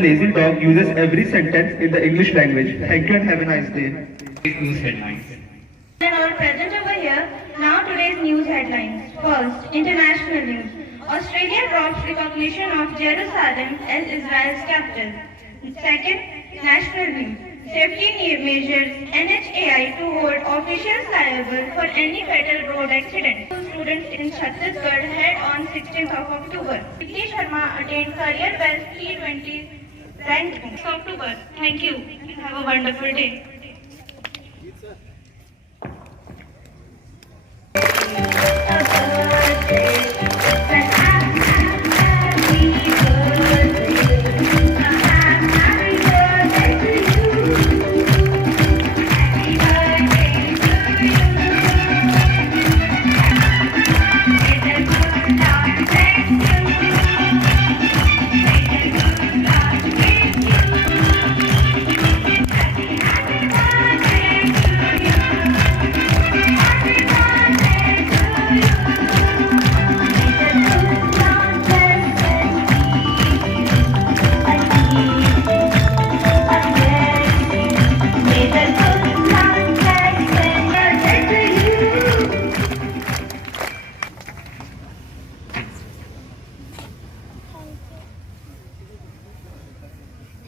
lazy dog uses every sentence in the English language. Thank you and have a nice day. News headlines. And all present over here. Now today's news headlines. First, international news. Australia drops recognition of Jerusalem as Israel's capital. Second, national news. Safety measures NHAI to hold officials liable for any fatal road accident. Students in Chhattisgarh held on 16th of October. Priti Sharma attained career best T20 rank 6 October. Thank you. Have a wonderful day.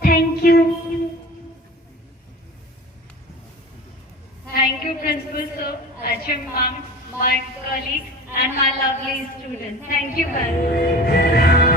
Thank you. Thank you, Principal Sir, HM Ma'am, my colleagues, and my lovely students. Thank you, guys.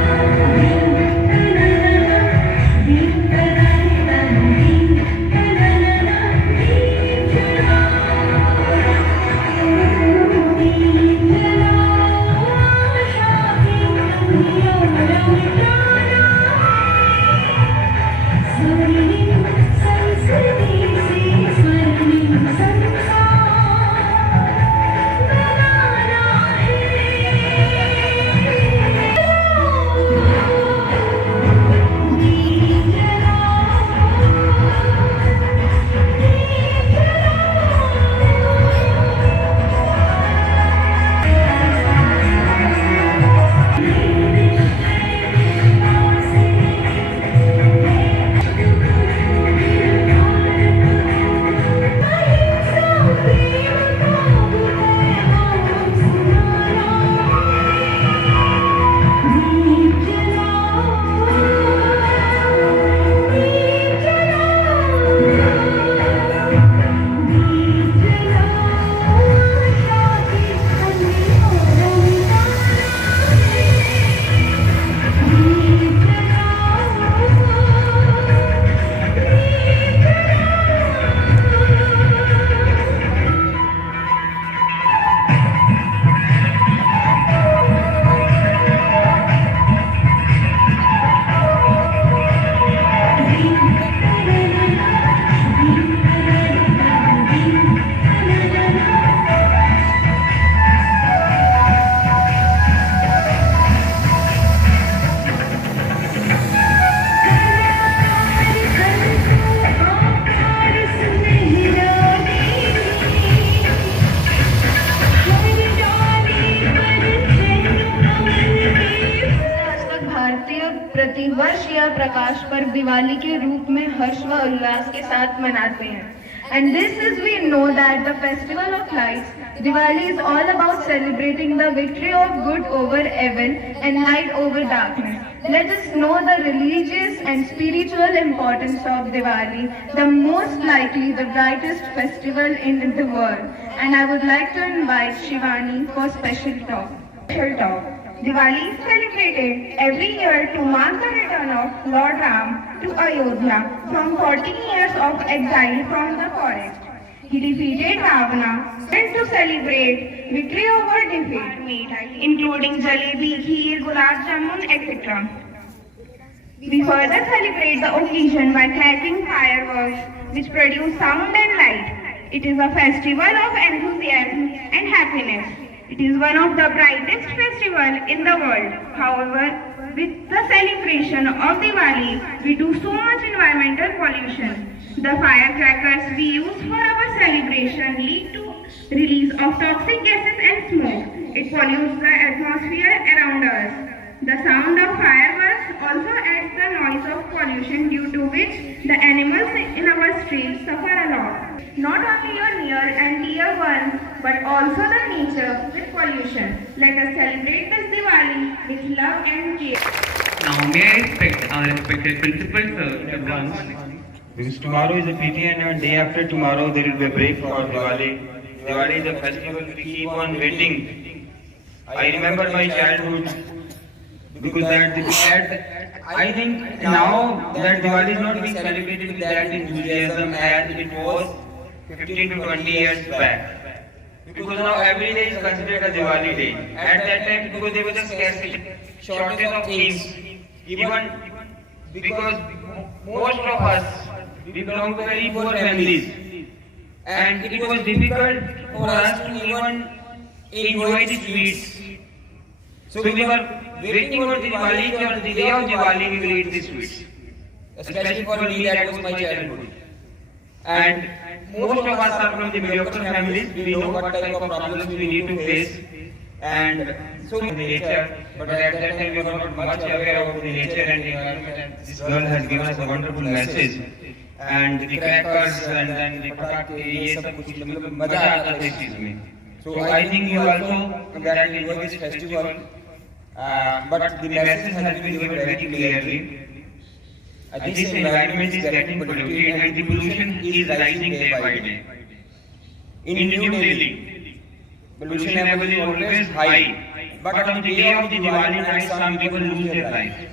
प्रतिवर्ष यह प्रकाश पर्व दिवाली के रूप में हर्ष व उल्लास के साथ मनाते हैं. And this is we know that the festival of lights, Diwali, is all about celebrating the victory of good over evil and light over darkness. Let us know the religious and spiritual importance of Diwali, the most likely the brightest festival in the world. And I would like to invite Shivani for special talk. Diwali is celebrated every year to mark the return of Lord Ram to Ayodhya from 14 years of exile from the forest. He defeated Ravana and to celebrate victory over defeat, including jalebi, kheer, gulab jamun, etc. We further celebrate the occasion by cracking fireworks which produce sound and light. It is a festival of enthusiasm and happiness. It is one of the brightest festivals in the world. However, with the celebration of Diwali, we do so much environmental pollution. The firecrackers we use for our celebration lead to release of toxic gases and smoke. It pollutes the atmosphere around us. The sound of fireworks also adds the noise of pollution. pollution, due to which the animals in our streets suffer a lot. Not only your near and dear ones, but also the nature with pollution. Let us celebrate this Diwali with love and care. Now may I expect our respected principal sir to once. Because tomorrow is a PT and day after tomorrow there will be a break for Diwali. Diwali is a festival we keep on waiting. I remember my childhood because I think now that Diwali is not being celebrated with that enthusiasm as it was 15 to 20 years back. Because now every day is considered a Diwali day. At that time, because there was a scarcity, shortage of things, even because most of us, we belong to very poor families, and it was difficult for us to even enjoy the sweets. So we were waiting for Diwali, on the day of Diwali we will eat the sweets. Especially for me, that was my childhood. And most of us are from the mediocre families. We know what type of problems we need to face. And so the nature, but at that time we were not much aware of the nature and the environment. And this girl has given us a wonderful message. And the crackers and then the patake, ये सब कुछ मतलब मजा आता था इस चीज में. So I think you also that enjoy this festival. But the message has been given very clearly. This environment is getting polluted and the pollution is rising day by day. In New Delhi, pollution level is always high. But on the day of the Diwali night, some people lose their life.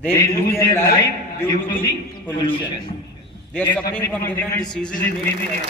They lose their life due to the pollution. They are suffering from different diseases, maybe they are